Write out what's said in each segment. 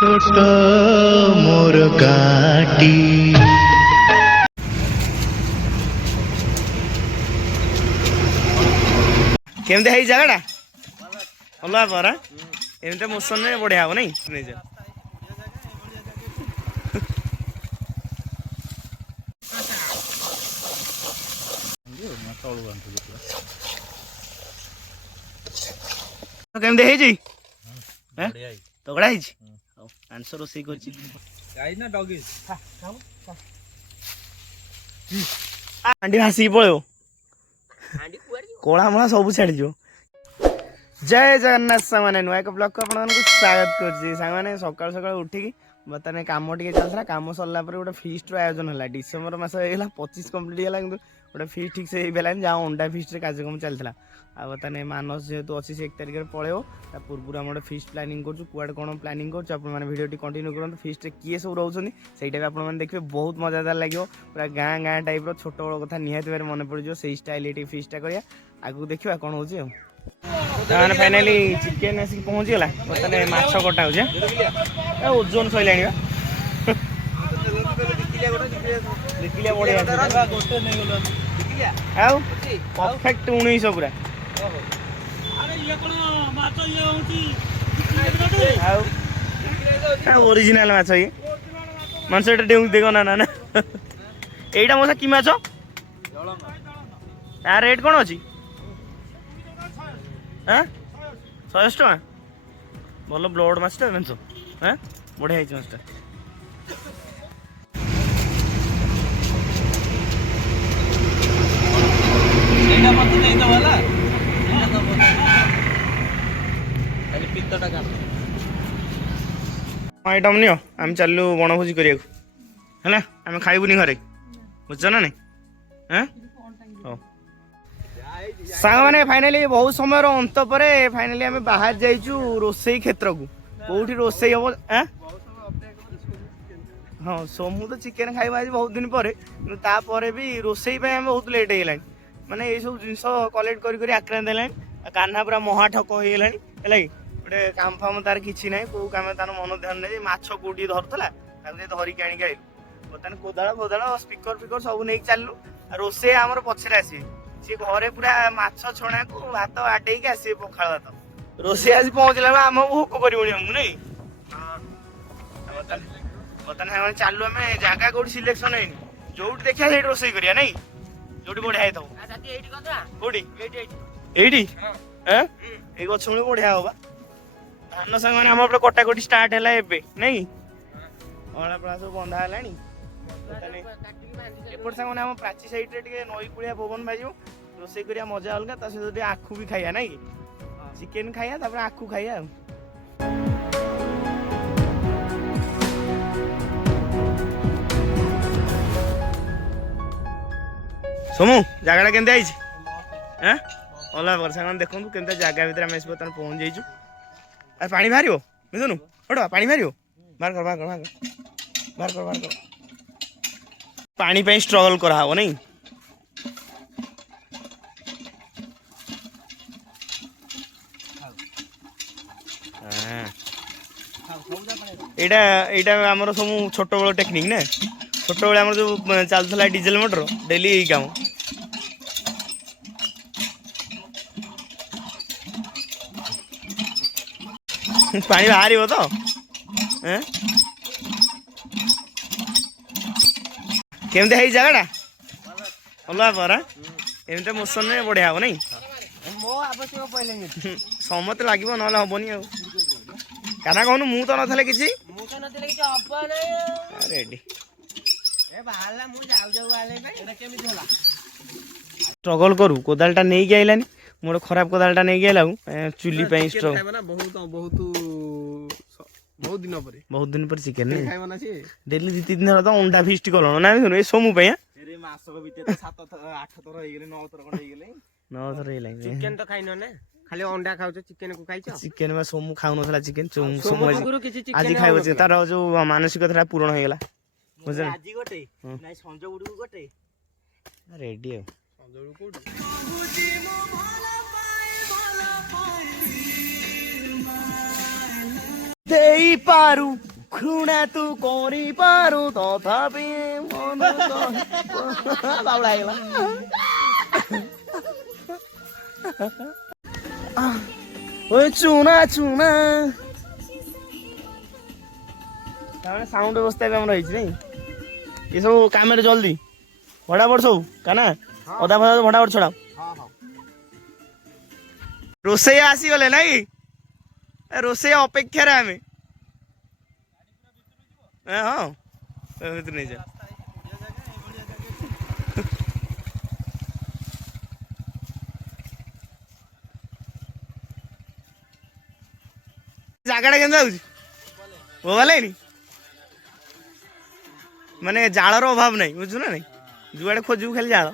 ছোট মোর কাটি केमती है जगह भल परा एमती मोशन में बढ़िया हम नहीं केमती है तगड़ा है आंसर रोसे आंटी हासिक पड़ो कला मला सब छाड़ जय जगन्नाथ सांगे नुआ एक ब्लॉग को आपको स्वागत कर सकाल सकाल उठिकी बर्तमान कम टे चलता कम सरला गोटे फिस्ट आयोजन है डिसेम्बर मस 25 कम्प्लीट है गोटे फिस्ट ठीक से जहाँ अंडा फिस्ट कार्यक्रम चलता बर्तमान मानस जेहेतु अच्छी से 1 तारिख पलैब पूर्व आम गोटे फिस्ट प्लानिंग करुँ कौन प्लानिंग कर भिडियो कंटिन्यू करूँ फिस्ट किए सब रोचे सहीटा भी आप देखिए बहुत मजादार लगे पूरा गाँ गाँ टाइप छोट बड़ कथा निहाती भाव मन पड़ से स्टाइल ये फिस्टा करा आगू देखा कौन हो मैंने फाइनाली चिकेन आसिक पहुँचीगला बर्तमान माछ कटा हो ओजन सैला परफेक्ट 19 पूरा ओरिजिनल माछ ये मांस डेऊ देख ना ना एटा मशा कि माछ यार रेट कौन अच्छी 100 टका भल ब्लड माछटा मांस हाँ बढ़िया है माछटा आइटम नियो आम चलू बनभोजी करा आम खाइबुनि घरे बुझ ना नहीं हाँ सांग मैंने फाइनाली बहुत समय अंत पर फाइनाली आम बाहर जाइचु रोसई क्षेत्र को कौटी रोसई हम हाँ सोमू तो चिकेन खाइबा आज बहुत दिन पर भी रोसई आम बहुत लेट हो माने ये सब जिन कलेक्ट कर आक्रांत है कान्हा पूरा महाठक हो गोटे काम फाम तार किसी ना कौ कम तार मन ध्यान नहीं माछ कौटी धरला धरिकी आनिक आइलु बर्तमान कोदाल फोदाल स्पीकर फिकर सब नहीं चलू रोसे आमर पछरे आसवे सी घरे पूरा माछ छणा को भात आटेक आसवे पखाल भात रोसे आज पहुँचला आम भोक कर नहीं बर्तमान चलू आम जगह कौट सिलेक्शन है जो देखा से रोसे करिया नहीं जो बढ़िया कौटी ये गछ मूल बढ़िया होगा धान सांग आम कटाकटी स्टार्ट है नहीं अड़ा पड़ा सब बंधा है एपट सांग आम प्राची साइड रे नई कूलिया पवन बाजो रोसे करिया मजा अलग सहित आखु भी खाइया नहीं चिकेन खाइया आखु खाइया सोमू जगह केमती आई अल्लाह देखो केमती जगह भर आम बर्तमान पहुँच जाइचु अरे पानी बाहर मिथुनु हटो पानी बाहर बाहर कर बाहर कर बाहर कर बाहर कर बाहर कर पानी पे स्ट्रगल करा हो नहीं एटा आमर सब छोट बड़ टेक्निक ना छोट बड़े आम जो चलता डीजेल मोटर डेली यही काम पानी बाहर तो केमती है जगह भल परा एमती मोशन में बढ़िया हम नहीं समत लगे ना हेनी क्या कहून मु तो ना कि रेडी स्ट्रगल करू कोदालटा नहीं आइलानी मोर खराब कोदालटा नहीं आइला चुली बहुत दिन पर चिकेन डेली 2-3 दिन तो अंडा फिस्ट कल ना ए सोमू पे चिकेन तो खाइनो ना खाली अंडा खाऊ चिकेन को खाइछ चिकेन में सोमू खाउ नथला चिकेन सोमू आज खाइबो जे तार जो मानसिकता पूर्ण हो गला बुझल आज गोटे नै संजय गुडू गोटे रेडी है संजय गुडू देई पारू ଘୃଣା ତୁ କରିପାରୁ ତଥାପି ମନ ବାଉଳା ହେଇଗଲା। ওই চুনা চুনা তাহলে সাউন্ড ব্যবস্থা ଏବେ ଆମର ହେଇଛି ନାଇଁ ଏସବୁ କାମରେ ଜଲ୍ଦି ଭଡ଼ାଭଡ଼ ସବୁ କାନା ଅଦା ଫଦା ଭଡ଼ାଭଡ଼ ଛଡ଼ା ରୋଷେଇ ଆସିଗଲେ ନାଇଁ ରୋଷେଇ ଅପେକ୍ଷାରେ ଆମେ ହଁ ଭିତରୁ ନେଇଯା ଜାଗାଟା କେମିତି ଲାଗୁଛି ଭଲ ହେଇନି ମାନେ ଜାଳର ଅଭାବ ନାହିଁ ବୁଝୁ ନା ନାଇଁ ଯୁଆଡେ ଖୋଜିବୁ ଖାଲି ଜାଳ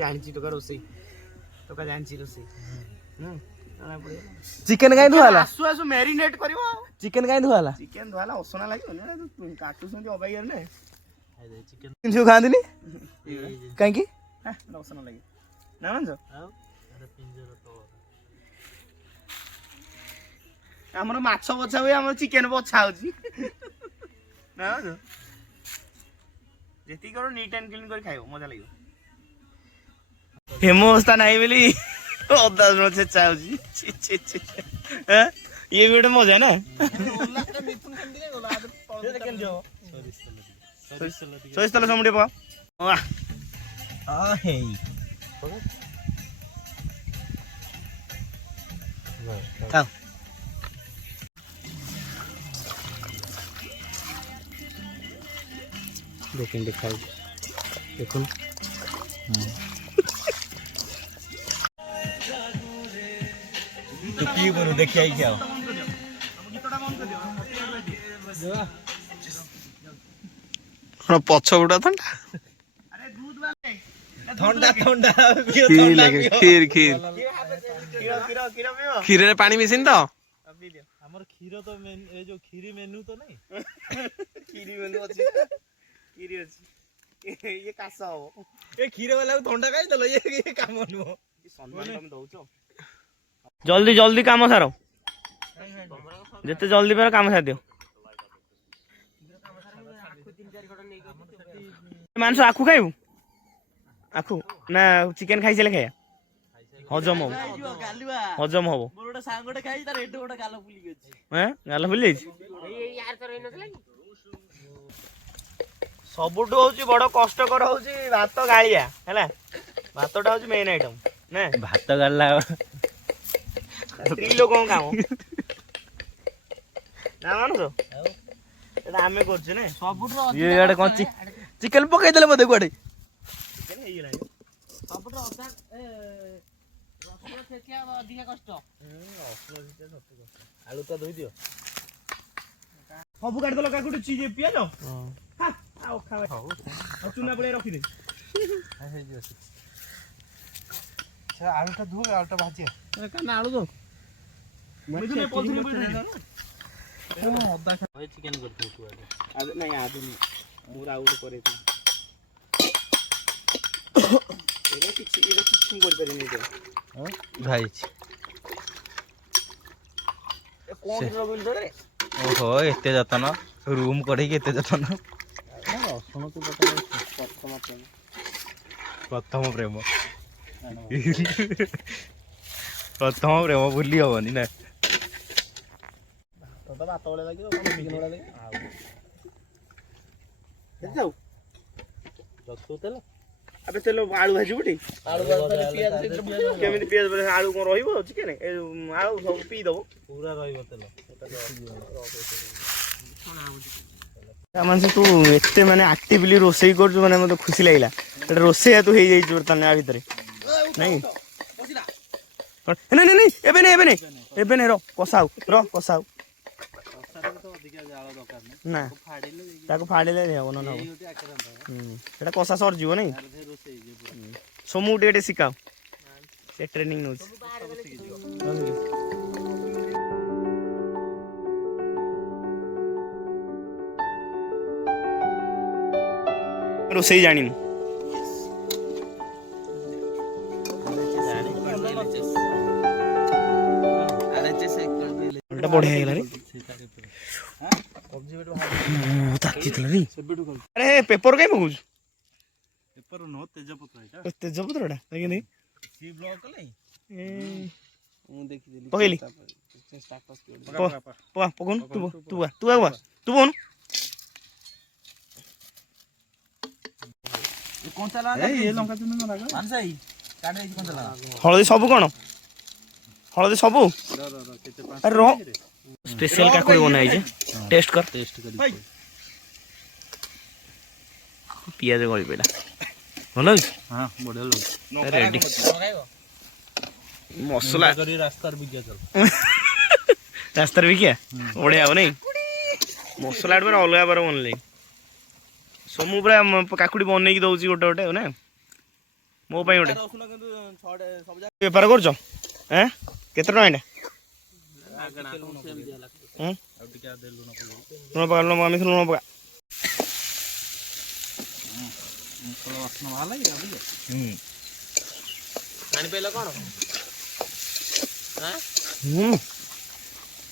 ଜାଣିଛି ଟୋକା ରୋଷେଇ ଟୋକା ଜାଣିଛି ରୋଷେଇ ଚିକେନ କାଇଁ ଧୁଆ ହେଲା ଆସୁ ଆସୁ ମ୍ୟାରିନେଟ କରିବ ଚିକେନ କାଇଁ ଧୁଆ ହେଲା ଚିକେନ ଧୁଆ ହେଲା ଅସନା ଲାଗିବନି କାଟୁଛନ୍ତି ଅବାଗିଆରେ ନା ଚିକେନ ଝିଅ ଖାଆନ୍ତିନି କାହିଁକି ଅସନା ଲାଗେ ନା ଜାଣିଛ ଆମର ମାଛ ବଛା ହୁଏ ଆମର ଚିକେନ ବଛା ହଉଛି ନା ଯେତିକି କର ନିଟ୍ ଆଣ୍ଡ କ୍ଲିନ୍ କରି ଖାଇବ ମଜା ଲାଗିବ ହେମ ଅବସ୍ଥା ନାହିଁ ବୋଲି ଅଦା ରସୁଣ ଛେଚା ହଉଛି ଇଏ ବି ଗୋଟେ ମଜା ନା ସୋରିଷ ତେଲ ସମୁଡି ପକା ଖାଅ দেখুন দেখাই দেখুন কি করু দেখি আই যাও পছ উঠা ঠান্ডা ଥଣ୍ଡା ଥଣ୍ଡା କ୍ଷୀର କ୍ଷୀରରେ ପାଣି ମିଶିନି ତ ଆମର କ୍ଷୀର ତ ଏ ଯୋଉ କ୍ଷୀରି ମେନୁ ତ ନାଇଁ କ୍ଷୀରି ମେନୁ ଅଛି କ୍ଷୀରି ଅଛି ଇଏ କାଶ ହବ ଏ କ୍ଷୀର ବାଲାକୁ ଥଣ୍ଡା କାଇଁ ଦେଲ ଇଏ କାମ ନୁହଁ ସମ୍ମାନ ତମେ ଦଉଛ ଜଲ୍ଦି ଜଲ୍ଦି କାମ ସାର ଯେତେ ଜଲ୍ଦି ପାର କାମ ସାରି ଦିଅ ମାଂସ ଆଖୁ ଖାଇବୁ ଆଖୁ ନା ଚିକେନ ଖାଇସାରିଲେ ଖାଇବା ହଜମ ହବ ହଜମ ହବ ଗାଲ ଫୁଲି ଯାଇଛି ସବୁଠୁ ହଉଛି ବଡ କଷ୍ଟକର ହଉଛି ଭାତ ଗାଳିଆ ହେଲା ଭାତଟା ହଉଛି ମେନ୍ ଆଇଟମ ନା ଭାତ ଗାଳିଲା ସ୍ତ୍ରୀ ଲୋକଙ୍କ କାମ ନା ମାନୁଛ ଏଟା ଆମେ କରୁଛୁ ନା ସବୁଠୁ ଇଆଡେ କଣ ଚିକେନ ପକେଇଦେଲେ ବୋଧେ କୁଆଡେ ଚିକେନ ହେଇଗଲାଣି ସବୁଠୁ ଅଧିକା କଷ୍ଟ ଆଳୁ ତ ଧୋଇ ଦିଅ ସବୁ କାଟିଦେଲ କାକୁଡି ପିଆଜ ଆଉ ଚୁନା ପଳେଇ ରଖିଦେ ଆଳୁଟା ଧୋ ଆଳୁଟା ଭାଜି ଆଳୁ ଦो ଚିକେନ କରିଥିବୁ ନାଇଁ ଆଦୁନି ମୋର ଆଉ ଗୋଟେ କରେଇଥିଲି କିଛି କରିପାରିନି ଭାଇଛି ଓହୋ ଏତେ ଯତ୍ନ ରୁମ କଢେଇକି ଏତେ ଯତ୍ନ ପ୍ରଥମ ପ୍ରେମ ପ୍ରଥମ ପ୍ରେମ ଭୁଲି ହବନି ନା ଭାତ ଭଳିଆ ଲାଗିବ ତେଲ ଆବେ ତେଲ ଆଳୁ ଭାଜିବୁ ଟି କେମିତି ପିଆଜ ଆଳୁ କଣ ରହିବ ଚିକେନ ଆଳୁ ସବୁ ପିଇ ଦବ ପୁରା ରହିବ ତେଲ ମାନେ ତୁ ଏତେ ମାନେ ଆକ୍ଟିଭଲି ରୋଷେଇ କରୁଛୁ ମାନେ ମତେ ଖୁସି ଲାଗିଲା ଏଟା ରୋଷେଇଆ ତୁ ହେଇଯାଇଛୁ ବର୍ତ୍ତମାନ ଆ ଭିତରେ ନାଇଁ ନାଇଁ ଏବେ ନାଇଁ ଏବେ ନାଇଁ ର କଷାଉ ନା ତାକୁ ଫାଡ଼ିଲେ ହବ ନା ସେଟା କଷା ସରିଯିବ ନାଇଁ ସୋମୁକୁ ଟିକେ ଶିଖାଅ ସେ ଟ୍ରେନିଂ ନଉଛି ରୋଷେଇ ଜାଣିନୁ। ଏଟା ବଢିଆ ହେଇଗଲା ରେ। ଆରେ ପେପର କାଇଁ ପକଉଛୁ? ତେଜପତ୍ରଟା ଦେଖି ପକେଇଲି ପକଉନୁ ତୁ ପକଉନୁ। ହଳଦୀ ସବୁ କଣ? ହଳଦୀ ସବୁ? ଆରେ ରହ ସ୍ପେଶିଆଲ କାକୁଡି ବନା ହେଇଛି। ଟେଷ୍ଟ କର। ପିଆଜ ଗଳି ପଇଲା। ଭଲ ହେଇଛି? ରେଡି। ମସଲା ରାସ୍ତାରେ ବିକିଆ ବଢିଆ ହବ ନାଇଁ? ମସଲା ପୁରା ଅଲଗା ବାର ବନଲେ ସବୁ ପୁରା କାକୁଡି ବନେଇକି ଦଉଛି ଗୋଟେ ଗୋଟେ ନା ମୋ ପାଇଁ ଗୋଟେ। ବେପାର କରୁଛ? କେତେ ଟଙ୍କା ଏଇଟା? ଲୁଣ ପକା ଲୁଣ ପକା। ଜାଣିପାରିଲ କଣ?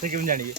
ସେ କେମିତି ଜାଣିବେ?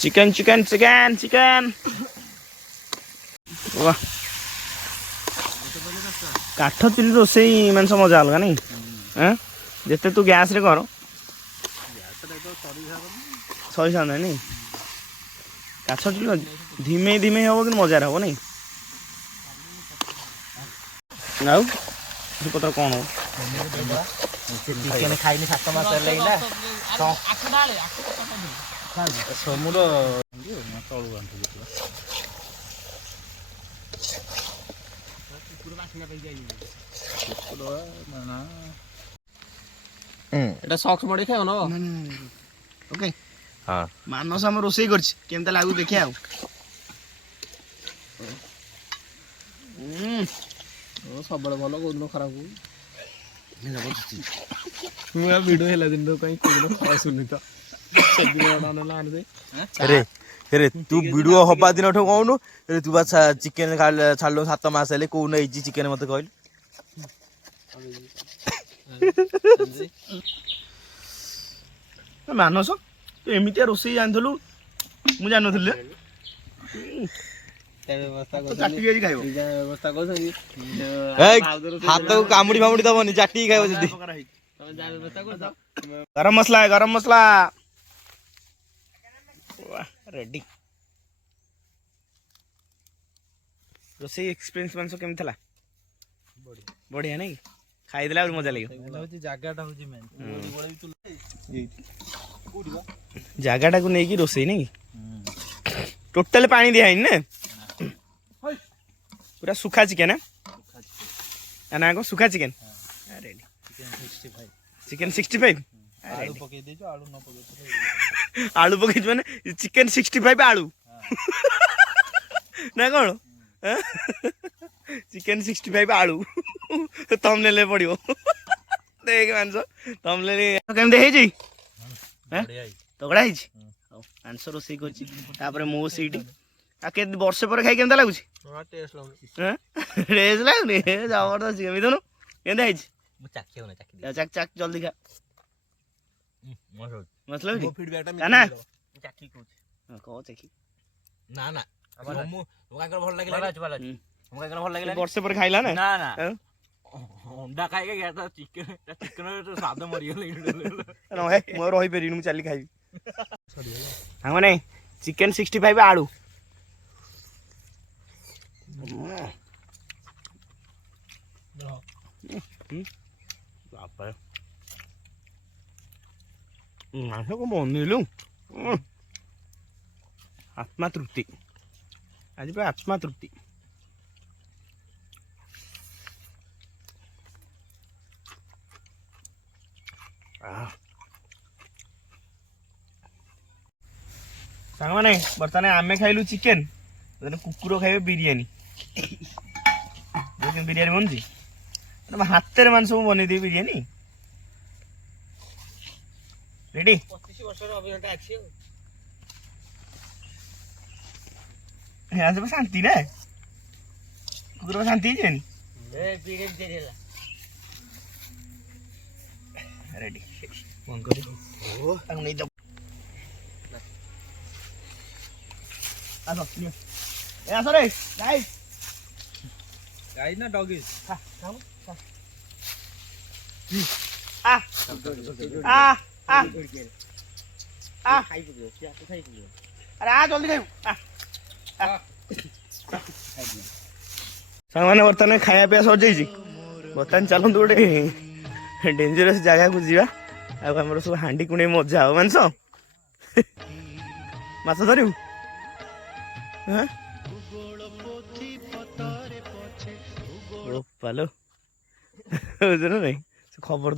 Chicken chicken chicken chicken. କାଠ ଚୁଲି ରୋଷେଇ ମାଂସ ମଜା ଅଲଗା ନାଇଁ? ଯେତେ ତୁ ଗ୍ୟାସରେ କର ସହିଥାନ୍ତା ନାଇଁ? କାଠ ଚୁଲି ଧିମେଇ ଧିମେଇ ହବ କିନ୍ତୁ ମଜାରେ ହବ ନାଇଁ? ଆଉ ପତ୍ର କଣ ହବ? ଚିକେନ ଖାଇନି 7 ମାସ ହେଲେ ସମୁର এটা সক্স বডি খাও না? ଓକେ ହଁ ମାନସ ଆମ ରୋଷେଇ କରିଛି କେମିତି ଲାଗୁଛି ଦେଖିଆ ଆଉ। ସବୁବେଳେ ଭଲ କୋଉଦିନ ଖରାପ ମୁଁ ଭିଡିଓ ହେଲା ଦିନ ପାଇଁ କୋଉଦିନ ଖରାପ ଶୁନି ତ रे तू वीडियो हवा दिन कहूनु रे तू बा चिकेन छाड़लु 7 मास हेले कोन एजी चिकेन मते कहल ମାନସ ତୁ ଏମିତିଆ ରୋଷେଇ ଜାଣିଥିଲୁ ମୁଁ ଜାଣିନଥିଲି। हाथ को कामुड़ी फामुड़ी दबनी चाटी खाइब जदी गरम मसला रेडी। रोषेई एक्सपीरियंस मानस केम थला? बढ़िया नहीं? खाई देला और मजा लागियो। जागाटा को नेकी रोषेई नहीं टोटल पानी दिया ना पूरा सुखा चिकेन है ना को सुखा चिकेन रेडी। चिकेन 65 आलू पकई माने चिकेन 65 आलू ना कौन चिकेन 65 आलू तमने ले पड़ो देख मानस तमने केमते हेजी तगड़ा हेजी आंसर रोषेई करछि तापर मो सीटी आ के वर्ष पर खाई केमता लागुछि? टेस्ट लाउनी टेस्ट लागुनी जबरदस्त मिथुन केमता हेजी? चक चक जल्दी खा मतलब मो फीडबैक ता ना चाखी कहू कहो चाखी ना ना मो काकर भल लागिला मो काकर भल लागिला वर्ष पर खाइला ना ना ना अंडा खाइ के गया चिकेन तो स्वाद मरि गेलै रहे मो रही पेरिनु मु चली खाइबी हां माने चिकेन 65 आलू मांस को बनइलु आत्मा तृप्ति आज पे आत्मा तृप्ति। सांग माने बर्तमान आमे खाइलु चिकेन कुकुर खाइबे बिरयानी बिरयानी बनछि हाथ रे मांस बनै दे बिरयानी ରେଡି 25 ବର୍ଷର ଅଭିଜ୍ଞତା ଅଛି ଆଉ। ସବୁ ଶାନ୍ତି ନା କୁକୁର ଶାନ୍ତି ହେଇଯିବେନି ରେଡି ବନ୍ଦ କରି ତାଙ୍କୁ ନେଇ ଯାଉ ଆସ ନିଅ। ଏ ଆସ ରେ ଗାଈ ଗାଈ ନା ଡଗିଜ? ଆ ଆ ଆ ଆ ଆରେ ଆ ଜଲ୍ଦି ଖାଇବୁ ସାଙ୍ଗମାନେ ବର୍ତ୍ତମାନ ଖାଇବା ପିଇବା ସରିଯାଇଛି। ବର୍ତ୍ତମାନ ଚାଲନ୍ତୁ ଗୋଟେ ଡେଞ୍ଜରସ୍ ଜାଗାକୁ ଯିବା। ଆଉ ଆମର ସବୁ ହାଣ୍ଡି କୁଣେଇ ମଜା ହବ ମାଂସ ମାଛ ଧରିବୁ ପାଲୋ ବୁଝୁନ ନାଇଁ ସେ ଖବର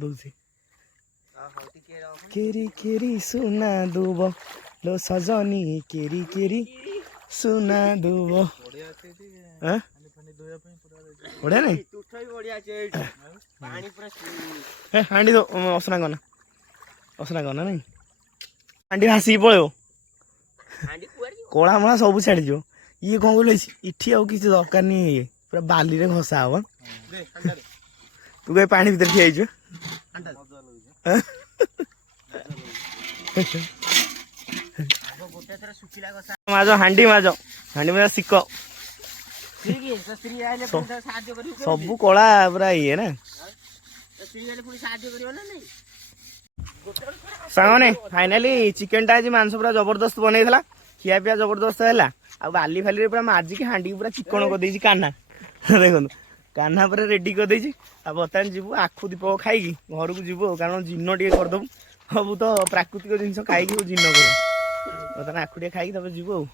ଦଉଛି କେରି କେରି ସୁନା ଦୁବ लो सजनी केरी केरी सुना दुब ବଢିଆ ନାଇଁ ହାଣ୍ଡି ଅସନା କରନା ନାଇଁ ହାଣ୍ଡି ଭାସିକି ପଳେଇବ କଳା ମଳା ସବୁ ଛାଡିଯିବ। ଇଏ କଣ କହିଲେ ଏଠି ଆଉ କିଛି ଦରକାର ନାହିଁ ଇଏ ପୁରା ବାଲିରେ ଘଷା ହବ। ତୁ କାହିଁ ପାଣି ଭିତରେ ଠିଆ ହେଇଛୁ ମାଜ ହାଣ୍ଡି ମାଜ ଶିକ ସବୁ କଳା ପୁରା ଇଏ ନା ସାଙ୍ଗମାନେ ଫାଇନାଲି ଚିକେନ ଟା ଆଜି ମାଂସ ପୁରା ଜବରଦସ୍ତ ବନେଇଥିଲା। ଖିଆ ପିଆ ଜବରଦସ୍ତ ହେଲା। ଆଉ ବାଲି ଫାଲିରେ ପୁରା ମାଜିକି ହାଣ୍ଡିକି ପୁରା ଚିକଣ କରିଦେଇଛି କାହ୍ନା ଦେଖନ୍ତୁ କାହ୍ନା ପୁରା ରେଡି କରିଦେଇଛି। ଆଉ ବର୍ତ୍ତମାନ ଯିବୁ ଆଖୁ ଦୀପକ ଖାଇକି ଘରକୁ ଯିବୁ ଆଉ କାରଣ ଜିନ ଟିକେ କରିଦବୁ। ସବୁ ତ ପ୍ରାକୃତିକ ଜିନିଷ ଖାଇକି ଜିନ କରୁ ବର୍ତ୍ତମାନ ଆଖୁ ଟିକେ ଖାଇକି ତାପରେ ଯିବୁ ଆଉ।